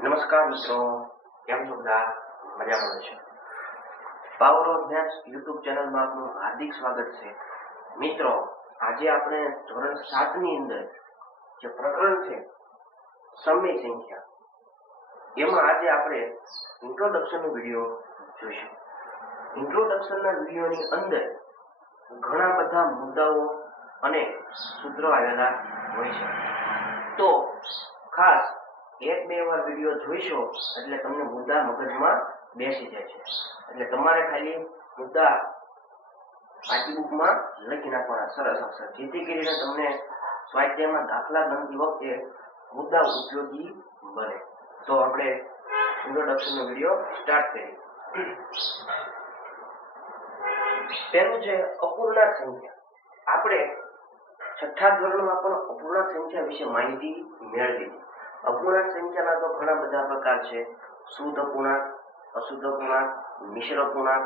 નમસ્કાર મિત્રો, કેમ છો બધા? મજામાં છો? પાવર ઓફ મેથ્સ યુટ્યુબ ચેનલમાં આપનું હાર્દિક સ્વાગત છે. મિત્રો, આજે આપણે ધોરણ 7 ની અંદર જે પ્રકરણ છે સમય સંખ્યા, એમાં આજે આપણે ઇન્ટ્રોડક્શનનો વિડીયો જોઈશું. ઇન્ટ્રોડક્શનના વિડીયોની અંદર ઘણા બધા મુદ્દાઓ અને સૂત્રો આવેલા હોય છે, તો ખાસ એક બે વાર વિડીયો જોઈશો એટલે તમને મુદ્દા મગજમાં બેસી જાય છે. એટલે તમારે ખાલી મુદ્દા પાટી બુકમાં લખી નાખવાના સરસ અક્ષર, જેથી કરીને તમને સ્વાધ્યાયમાં દાખલા ગણતી વખતે મુદ્દા ઉપયોગી બને. તો આપણે ઇન્ટ્રોડક્શનનો વિડીયો સ્ટાર્ટ કરીએ. પહેલું છે અપૂર્ણાંક સંખ્યા. આપણે છઠ્ઠા ધોરણમાં પણ અપૂર્ણાંક સંખ્યા વિશે માહિતી મેળવી. અપૂર્ણાંક સંખ્યાના તો ઘણા બધા પ્રકાર છે. શુદ્ધ અપૂર્ણાંક, અશુદ્ધ અપૂર્ણાંક, મિશ્ર અપૂર્ણાંક,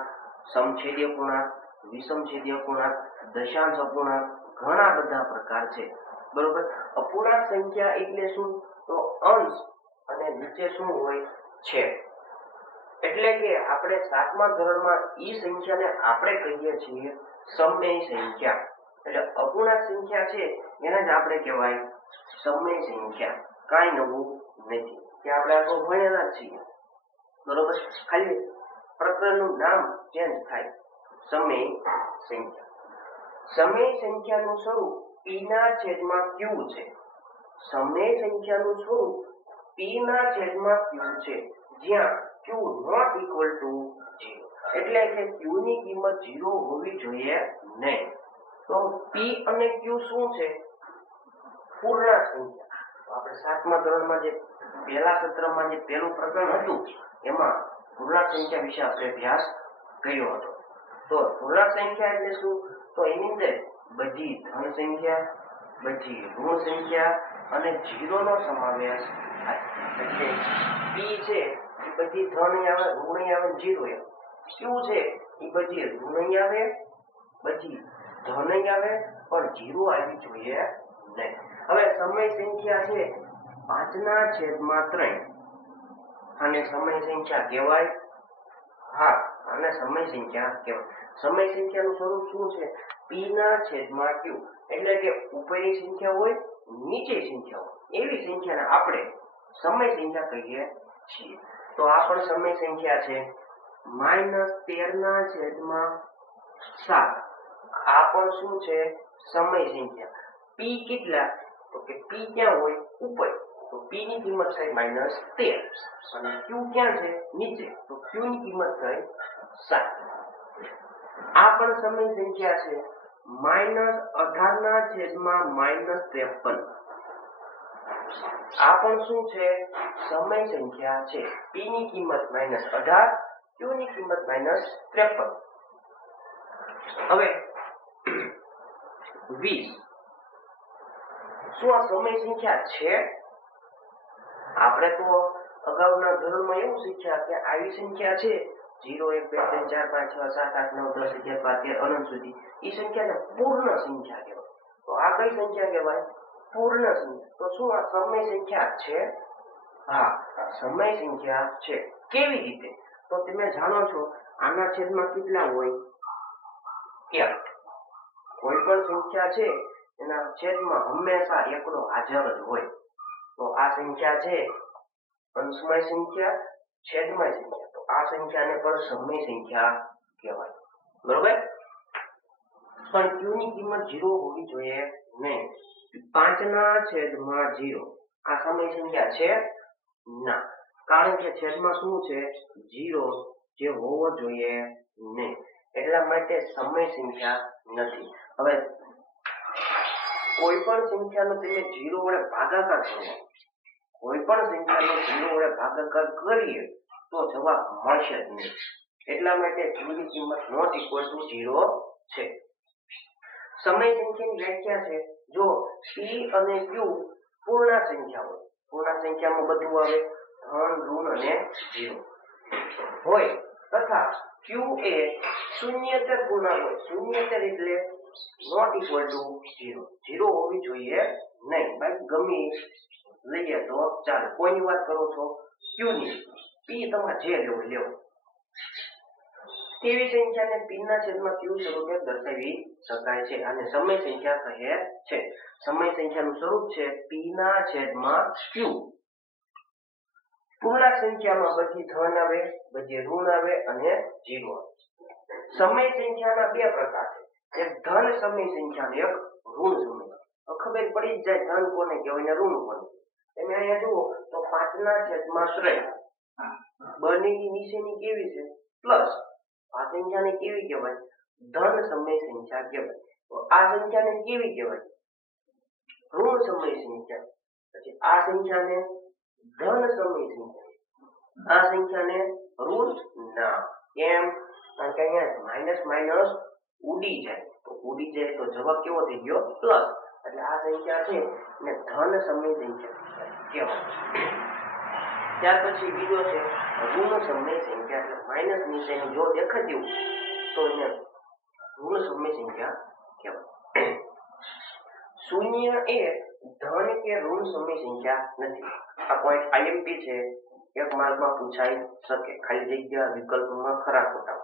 સમછેદી અપૂર્ણાંક, વિષમછેદી અપૂર્ણાંક, દશાંશ અપૂર્ણાંક, ઘણા બધા પ્રકાર છે. બરોબર. અપૂર્ણાંક સંખ્યા એટલે શું? તો અંશ અને નીચે શું હોય છે. એટલે કે આપણે 7મા ધોરણમાં ઈ સંખ્યાને આપણે કહીએ છીએ સમય સંખ્યા. એટલે અપૂર્ણાંક સંખ્યા છે એને જ આપણે કહેવાય સમય સંખ્યા. કાંઈ નવું નથી, કે આપણે આ તો ભણેલા જ છીએ. બરોબર. ખાલી પ્રકરણનું નામ ચેન્જ થાય, સમય સંખ્યા. સમય સંખ્યાનું સ્વરૂપ p ના છેદમાં q છે. સમય સંખ્યાનું સ્વરૂપ p ના છેદમાં q છે, જ્યાં q નોટ ઇક્વલ ટુ 0. એટલે કે q ની કિંમત 0 હોવી જોઈએ નહીં. તો p અને q શું છે? પૂર્ણાંક સંખ્યા. આપણે 7મા ધોરણમાં જે પહેલા સત્રમાં જે પહેલું પ્રકરણ હતું એમાં પૂર્ણાંક સંખ્યા વિશે આપણે અભ્યાસ કર્યો હતો. તો પૂર્ણાંક સંખ્યા એટલે શું? તો એની અંદર બધી ધન સંખ્યા, બધી ઋણ સંખ્યા અને 0 નો સમાવેશ થાય. એટલે p છે એ બધી ધન આવે, ઋણ આવે, 0 આવે. q છે એ બધી ઋણ આવે, બધી ધન આવે, પણ 0 આવી જોઈએ નહીં. હવે સમય સંખ્યા છે 5/3. આને સમય સંખ્યા કહેવાય? હા, આને સમય સંખ્યા કહેવાય. સમય સંખ્યાનું સ્વરૂપ શું છે? p ના છેદમાં q. એટલે કે ઉપરની સંખ્યા હોય, નીચે સંખ્યા હોય, એવી સંખ્યાને આપણે સમય સંખ્યા કહીએ છીએ. તો આ પણ સમય સંખ્યા છે. -13/7. આ પણ શું છે? સમય સંખ્યા. p કેટલા? તો કે p ક્યાં હોય? ઉપર. તો p ની કિંમત થાય -13 અને q ક્યાં છે? નીચે. તો q ની કિંમત થાય 7. આ પણ સમય સંખ્યા છે. -18/53. આ પણ શું છે? સમય સંખ્યા છે. p ની કિંમત -18, q ની કિંમત -53. હવે 20. શું આ સમય સંખ્યા છે? આપણે તો અગાઉના ધોરણમાં એવું શીખ્યા કે આવી સંખ્યા છે 0 1 2 3 4 5 6 7 8 9 10 11 12 અનંત સુધી. એ સંખ્યાને પૂર્ણ સંખ્યા કહેવાય. તો આ કઈ સંખ્યા કહેવાય? પૂર્ણ સંખ્યા. તો શું આ સમય સંખ્યા છે? હા, સમય સંખ્યા છે. કેવી રીતે? તો તમે જાણો છો આના છેદમાં કેટલા હોય? 1. કોઈ પણ સંખ્યા છે એના છેદમાં હંમેશા 1 નો હાજર જ હોય. તો આ સંખ્યા છે અંશમય સંખ્યા, છેદમય સંખ્યા. તો આ સંખ્યાને પણ સમય સંખ્યા કહેવાય. બરોબર. પણ q ની કિંમત 0 હોવી જોઈએ નહીં. 5/0 આ સમય સંખ્યા છે? ના, કારણ કે છેદમાં શું છે? 0, જે હોવો જોઈએ નહીં. એટલા માટે સમય સંખ્યા નથી. હવે કોઈ પણ સંખ્યાનો તમે 0 વડે ભાગાકાર કરો, કોઈ પણ સંખ્યાનો 0 વડે ભાગાકાર કરીએ તો જવાબ મળશે જ નહીં. એટલા માટે q ની કિંમત નોટ ઇક્વલ ટુ 0 છે. સમય સંખ્યાની વ્યાખ્યા છે, જો p અને q પૂર્ણાંક સંખ્યા હોય, પૂર્ણાંક સંખ્યામાં બધું આવે, ધન, ઋણ અને 0 હોય, તથા q એ શૂન્યેતર પૂર્ણાંક હોય. શૂન્યેતર એટલે નોટ ઇક્વલ ટુ 0. 0 હોવી જોઈએ નહીં. બાકી ગમે લઈએ તો ચાલે. કોઈની વાત કરો છો? ક્યુ ની પી તમારે જે લેવો લેવો તેવી સંખ્યાને p ના છેદમાં q સ્વરૂપે દર્શાવી શકાય છે અને સમય સંખ્યા કહે છે. સમય સંખ્યાનું સ્વરૂપ છે p ના છેદમાં q. પૂર્ણાંક સંખ્યામાં બધી ધન આવે, બધી ઋણ આવે અને 0 આવે. સમય સંખ્યાના બે પ્રકાર છે, એક ધન સમય સંખ્યા અને એક ઋણ સમય. ખબર પડી જ જાય ધન કોને કહેવાય ને ઋણ કોને. તમે અહીંયા જુઓ તો 5 ના છેદમાં 3 બંનેની નિશાની કેવી છે પ્લસ. આ સંખ્યાને કેવી કહેવાય? ધન સમય સંખ્યા કહેવાય. તો આ સંખ્યાને કેવી કહેવાય? ઋણ સમય સંખ્યા. પછી આ સંખ્યાને ધન સમય સંખ્યા, આ સંખ્યાને ઋણ ના. કેમ? કારણ કે અહીંયા માઇનસ માઇનસ ઉડી જાય, તો ઉડી જાય તો જવાબ કેવો થઈ ગયો? પ્લસ. એટલે આ સંખ્યા છે ને ધન સમય સંખ્યા કહેવાય. ત્યાર પછી બીજો છે ઋણ સમય સંખ્યા. એટલે માઇનસ નિશાની જો દેખાતી હોય તો એને ઋણ સમય સંખ્યા કહેવાય. શૂન્ય એ ધન કે ઋણ સમય સંખ્યા નથી. આ પોઈન્ટ IMP છે, એક માર્કમાં પૂછાઈ શકે. ખાલી જગ્યા વિકલ્પમાં ખરા ખોટા.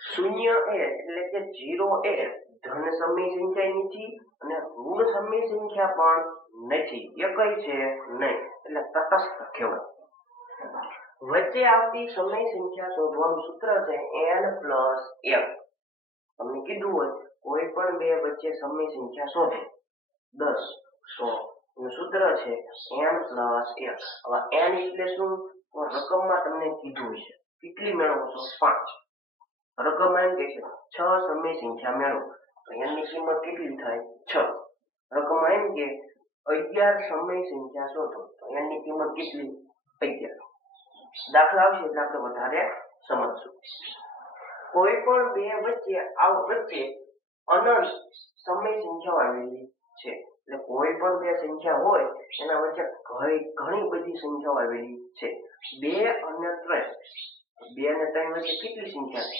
શૂન્ય એ એટલે કે 0 એ ધન સમય સંખ્યા નથી અને ઋણ સમય સંખ્યા પણ નથી. એ કઈ છે નહીં, એટલે તટસ્થ કહેવાય. વચ્ચે આવતી સમય સંખ્યા શોધવાનું સૂત્ર છે n+1. તમને કીધું હોય કોઈ પણ બે વચ્ચે સમય સંખ્યા શોધે 10, 100 નું સૂત્ર છે n+1. હવે n એટલે શું? તો રકમમાં તમને કીધું છે કેટલી મેળવો છો? 5. રકમમાં એમ કે છે 6 સમય સંખ્યા મેળવો, તો n ની કિંમત કેટલી થાય? 6. રકમમાં એમ કે 11 સમય સંખ્યા શોધો, તો n ની કિંમત કેટલી? 11. દાખલા આવશે એટલે આપણે વધારે સમજશું. કોઈ પણ બે વચ્ચે અનંત સમય સંખ્યાઓ આવેલી છે. એટલે કોઈ પણ બે સંખ્યા હોય એના વચ્ચે ઘણી બધી સંખ્યાઓ આવેલી છે. 2 અને 3. 2 અને 3 વચ્ચે કેટલી સંખ્યા છે?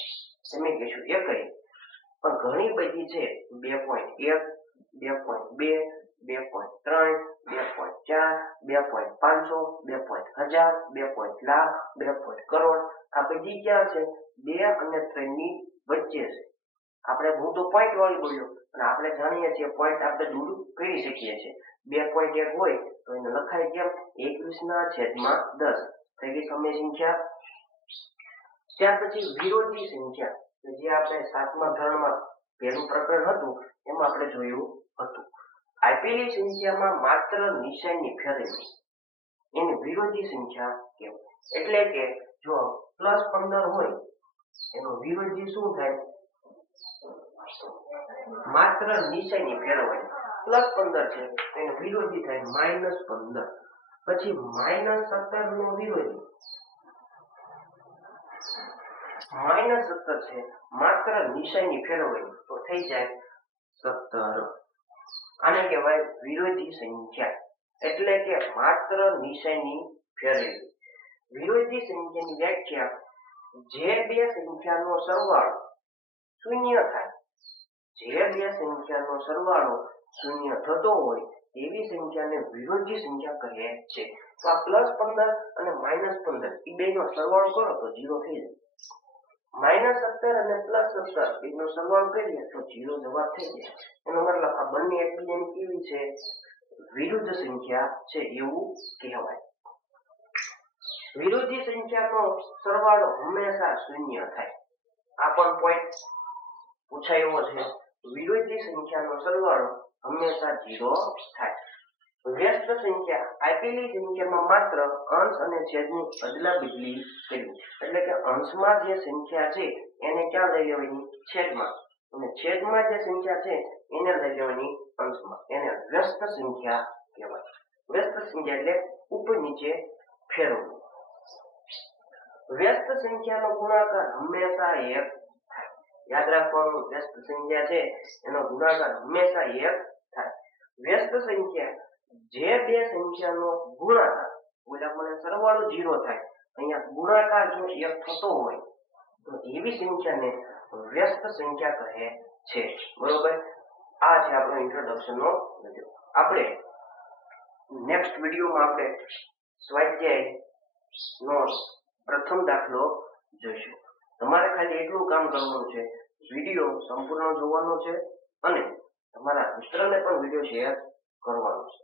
તમે કહેશો એકઈ, પણ ઘણી બધી છે. 2.1, 2.2, 2.3, 2.4, 2.500, 2.1000, 2.લાખ, 2. કરોડ. આ બધી ક્યાં છે? 2 અને 3 ની વચ્ચે છે. આપણે હું તો પોઈન્ટ વાળી બોલ્યો, અને આપણે જાણીએ છીએ પોઈન્ટ આપણે દૂર કરી શકીએ છીએ. 2.1 હોય તો એને લખાય કેમ? 21 ના છેદમાં 10 થઈ ગઈ સમય સંખ્યા. ત્યાર પછી વિરોધી સંખ્યા, જે આપણે 7મા ધોરણમાં પહેલું પ્રકરણ હતું એમાં આપણે જોયું હતું. આપેલી સંખ્યામાં માત્ર નિશાની ફેરવવી એને વિરોધી સંખ્યા કહેવાય. એટલે કે જો +15 હોય એનો વિરોધી શું થાય? માત્ર નિશાની ફેરવાય. +15 છે એનો વિરોધી થાય -15. પછી -17 નો વિરોધી -17 છે, માત્ર નિશાની ફેરવાય તો થઈ જાય 17. આને કહેવાય વિરોધી સંખ્યા. એટલે કે માત્ર નિશાની ફેરવી. વિરોધી સંખ્યાની વ્યાખ્યા: જે બે સંખ્યાનો સરવાળો શૂન્ય થાય, જે બે સંખ્યાનો સરવાળો શૂન્ય થતો હોય એવી સંખ્યાને વિરોધી સંખ્યા કહે છે. તો આ +15 અને -15 એ બેનો સરવાળો કરો તો 0 થઈ જાય. -17 અને +17 બેનો સરવાળો કરીએ તો 0 જવાબ થઈ જાય. એનો મતલબ આ બંને એકબીજાની કેવી છે? વિરુદ્ધ સંખ્યા છે એવું કહેવાય. વિરોધી સંખ્યાનો સરવાળો હંમેશા શૂન્ય થાય. આ પણ પોઈન્ટ પૂછાયો છે. વિરોધી સંખ્યાનો સરવાળો હંમેશા 0 થાય. વ્યસ્ત સંખ્યા આપેલી સંખ્યામાં માત્ર અંશ અને છેદની અદલા બદલી કરવી. એટલે કે અંશમાં જે સંખ્યા છે એને ક્યાં લઈ લેવાની? છેદમાં. અને છેદમાં જે સંખ્યા છે એને લઈ લેવાની અંશમાં. એને વ્યસ્ત સંખ્યા કહેવાય. વ્યસ્ત સંખ્યા એટલે ઉપર નીચે ફેરવવું. વ્યસ્ત સંખ્યાનો ગુણાકાર હંમેશા 1 થાય. યાદ રાખવાનું, વ્યસ્ત સંખ્યા છે એનો ગુણાકાર હંમેશા 1 થાય. વ્યસ્ત સંખ્યા જે બે સંખ્યાનો ગુણાકાર, ઓલા સરવાળો 0 થાય, અહીંયા ગુણાકાર જો 1 થતો હોય તો એવી સંખ્યાને વ્યસ્ત સંખ્યા કહે છે. બરોબર? આ છે આપણો ઇન્ટ્રોડક્શન નો વિડિયો. આપણે નેક્સ્ટ વિડિયોમાં આપણે સ્વાધ્યાય નો પ્રથમ દાખલો જોઈશું. તમારે ખાલી એટલું કામ કરવાનું છે, વિડીયો સંપૂર્ણ જોવાનો છે અને તમારા મિત્રને પણ વિડીયો શેર કરવાનો છે.